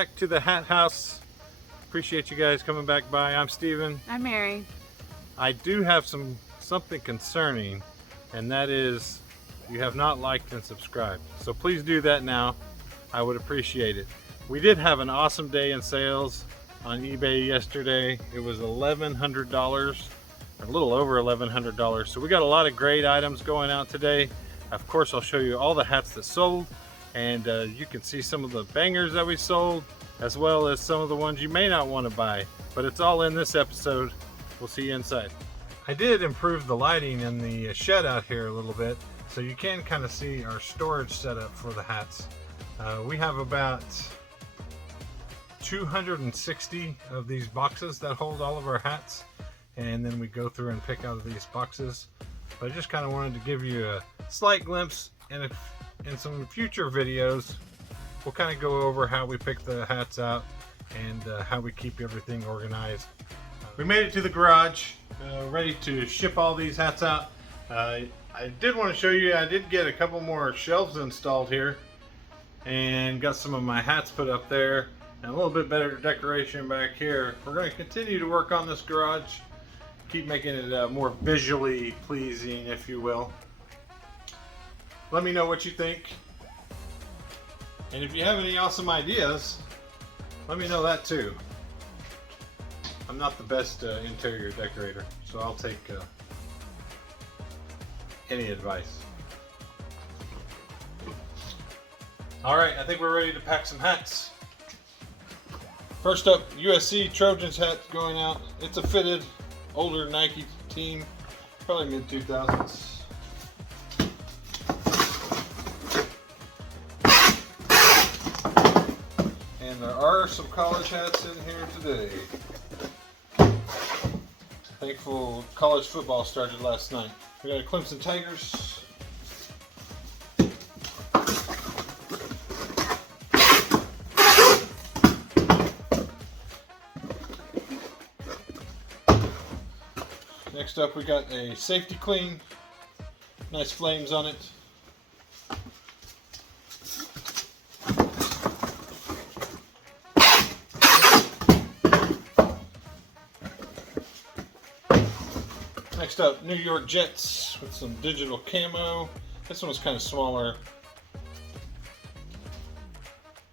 back to the Hat House. Appreciate you guys coming back by. I'm Steven. I'm Mary. I do have something concerning, and that is you have not liked and subscribed. So please do that now. I would appreciate it. We did have an awesome day in sales on eBay yesterday. It was $1,100, a little over $1,100. So we got a lot of great items going out today. Of course, I'll show you all the hats that sold, and you can see some of the bangers that we sold, as well as some of the ones you may not want to buy. But it's all in this episode. We'll see you inside. I did improve the lighting in the shed out here a little bit, so you can kind of see our storage setup for the hats. We have about 260 of these boxes that hold all of our hats, and then we go through and pick out of these boxes. But I just kind of wanted to give you a slight glimpse, and in some future videos we'll kind of go over how we pick the hats out and how we keep everything organized. We made it to the garage, ready to ship all these hats out. I did want to show you, I did get a couple more shelves installed here and got some of my hats put up there and a little bit better decoration back here. We're going to continue to work on this garage, keep making it more visually pleasing, if you will. Let me know what you think, and if you have any awesome ideas, let me know that too. I'm not the best interior decorator, so I'll take any advice. Alright, I think we're ready to pack some hats. First up, USC Trojans hat going out. It's a fitted, older Nike team, probably mid-2000s. And there are some college hats in here today. Thankful college football started last night. We got a Clemson Tigers. Next up, we got a Safety Clean. Nice flames on it. Next up, New York Jets with some digital camo. This one was kind of smaller,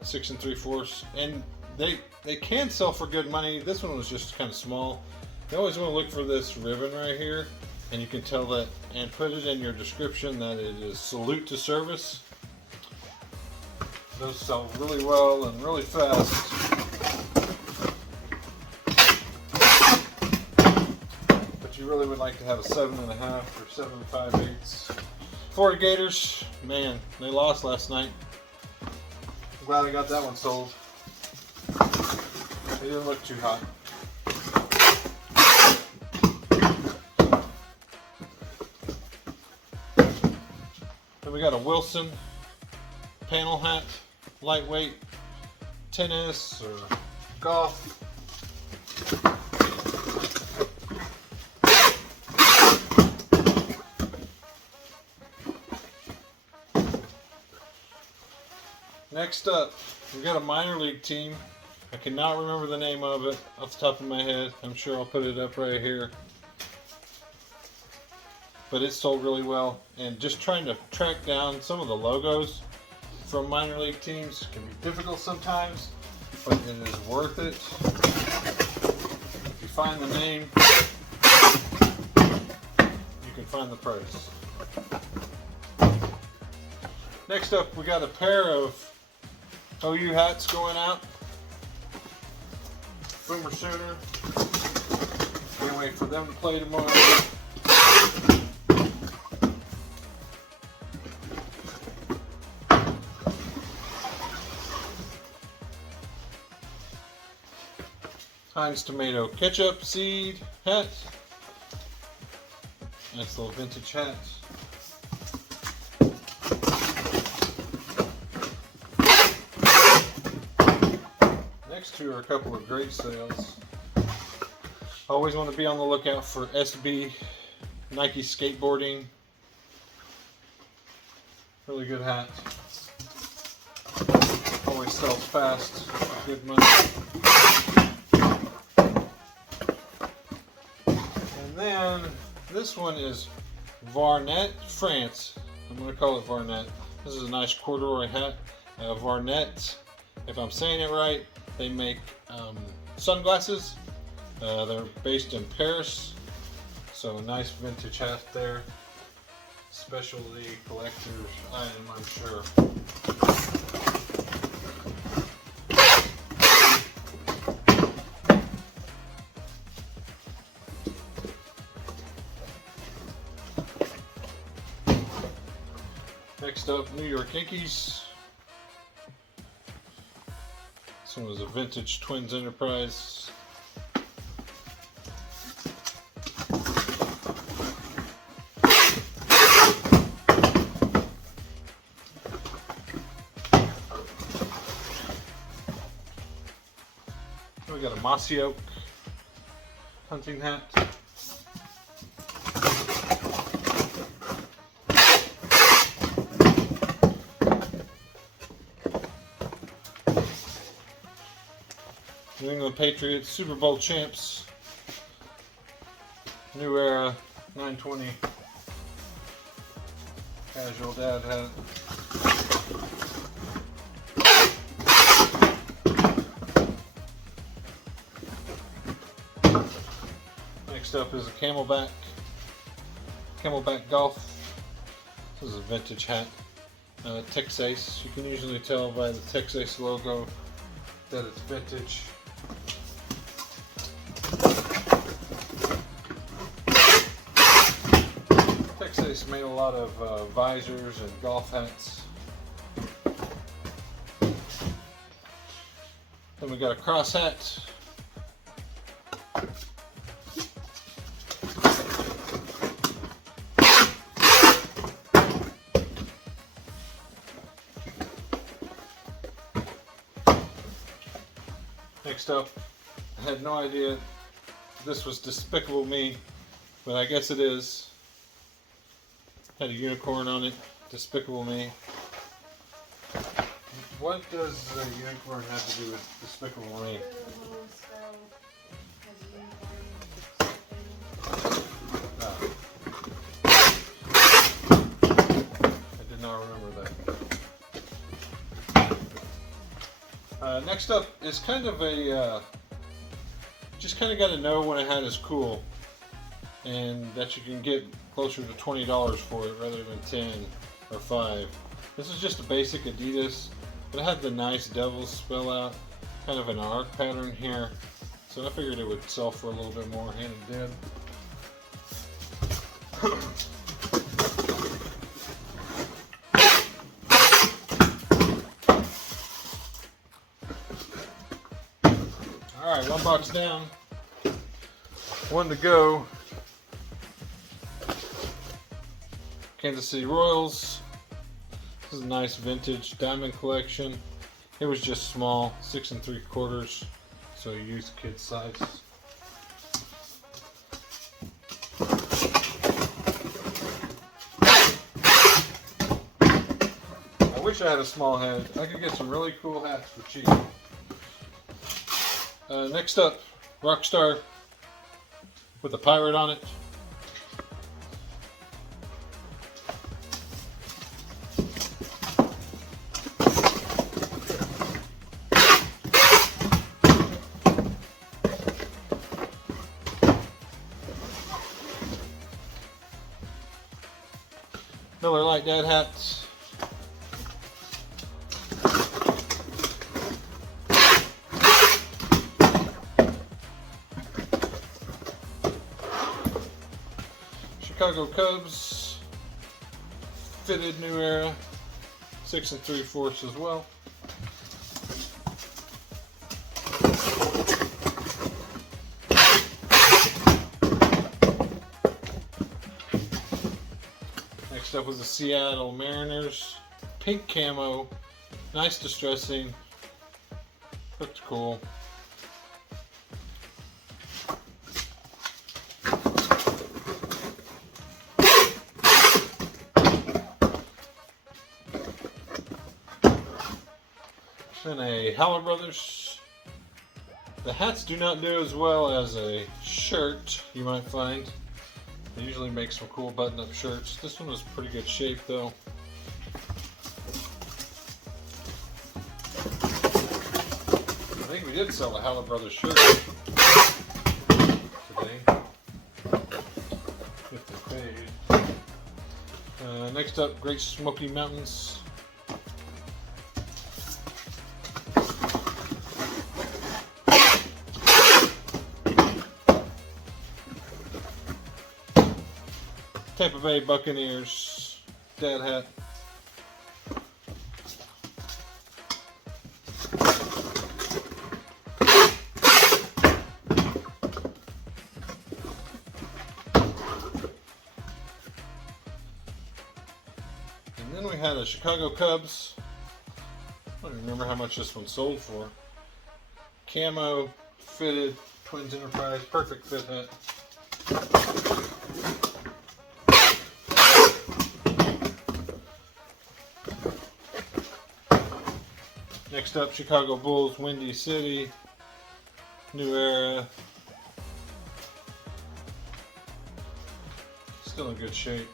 6 3/4, and they can sell for good money. This one was just kind of small. You always want to look for this ribbon right here, and you can tell that, and put it in your description that it is salute to service. Those sell really well and really fast. But you really would like to have a 7.5 or 7 5/8. Florida Gators, man, they lost last night. I'm glad I got that one sold. They didn't look too hot. Then we got a Wilson panel hat, lightweight, tennis or golf. Next up, we got a minor league team. I cannot remember the name of it off the top of my head. I'm sure I'll put it up right here. But it sold really well, and just trying to track down some of the logos from minor league teams can be difficult sometimes, but it is worth it. If you find the name, you can find the price. Next up, we got a pair of OU hats going out. Boomer Sooner. Can't wait for them to play tomorrow. Heinz Tomato Ketchup Seed hat. Nice little vintage hat. Next two are a couple of great sales. Always want to be on the lookout for SB Nike skateboarding. Really good hat. always sells fast. Good money. And then this one is Varnet, France. I'm going to call it Varnet. This is a nice corduroy hat. Varnet, if I'm saying it right, they make sunglasses. They're based in Paris. So a nice vintage hat there. Specialty collector's item, I'm sure. Next up, New York Yankees. This one was a vintage Twins Enterprise. We got a Mossy Oak hunting hat. New England Patriots Super Bowl champs. New Era 920 casual dad hat. Next up is a Camelback Golf. This is a vintage hat. Texace. You can usually tell by the Texace logo that it's vintage. Texace made a lot of visors and golf hats. Then we got a cross hat. Next up, I had no idea this was Despicable Me, but I guess it is. Had a unicorn on it, Despicable Me. What does the unicorn have to do with Despicable Me? I did not remember that. Next up is kind of a, just kind of got to know when a hat is cool and that you can get closer to $20 for it rather than 10 or 5. This is just a basic Adidas, but it had the nice devil's spell out, kind of an arc pattern here, so I figured it would sell for a little bit more, and it did. Alright, one box down, one to go. Kansas City Royals. This is a nice vintage diamond collection. It was just small, 6 3/4, so youth kid size. I wish I had a small head. I could get some really cool hats for cheap. Next up, Rockstar with a pirate on it. Miller Lite dad hats. Chicago Cubs fitted New Era 6 3/4 as well. Next up was the Seattle Mariners pink camo, nice distressing, looked cool. Then a Howler Brothers. The hats do not do as well as a shirt, you might find. They usually make some cool button-up shirts. This one was pretty good shape though. I think we did sell a Howler Brothers shirt today. If they paid. Next up, Great Smoky Mountains. Tampa Bay Buccaneers dad hat. And then we had a Chicago Cubs. I don't remember how much this one sold for. Camo fitted Twins Enterprise perfect fit hat. Next up, Chicago Bulls, Windy City, New Era. Still in good shape.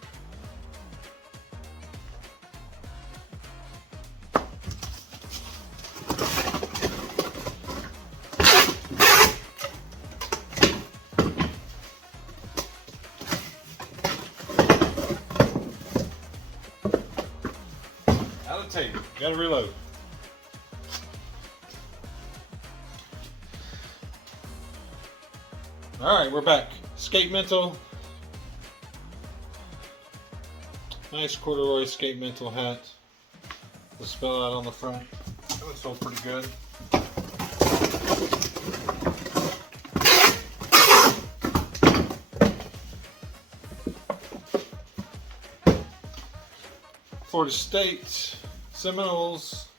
Out of tape. Gotta reload. Alright, we're back. Skate Mental. Nice corduroy Skate Mental hat. The spell out on the front. That one sold pretty good. Florida State Seminoles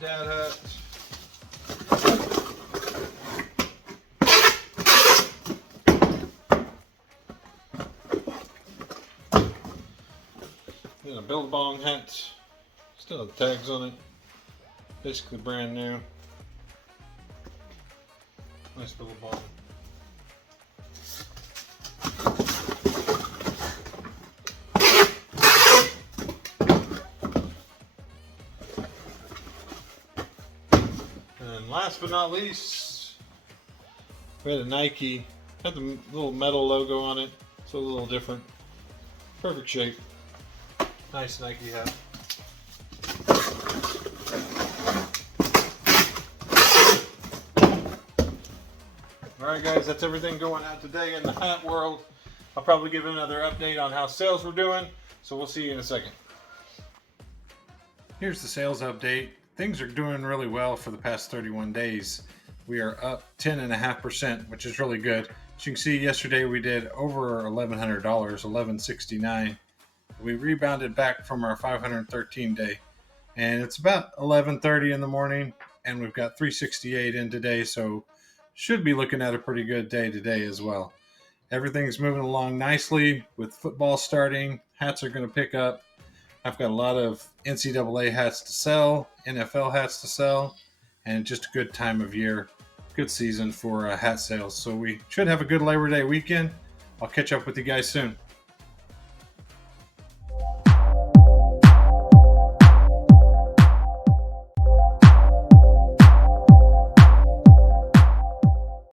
dad hat. And a Billabong hat, still have tags on it, basically brand new. Nice Billabong. And last but not least, we had a Nike, had the little metal logo on it, so a little different. Perfect shape. Nice Nike hat. Alright guys, that's everything going out today in the hat world. I'll probably give another update on how sales were doing, so we'll see you in a second. Here's the sales update. Things are doing really well for the past 31 days. We are up 10.5%, which is really good. As you can see, yesterday we did over $1,100, $1,169. We rebounded back from our 513 day, and it's about 11:30 in the morning, and we've got 368 in today, so should be looking at a pretty good day today as well. Everything's moving along nicely with football starting. Hats are going to pick up. I've got a lot of NCAA hats to sell, NFL hats to sell, and just a good time of year, good season for hat sales. So we should have a good Labor Day weekend. I'll catch up with you guys soon.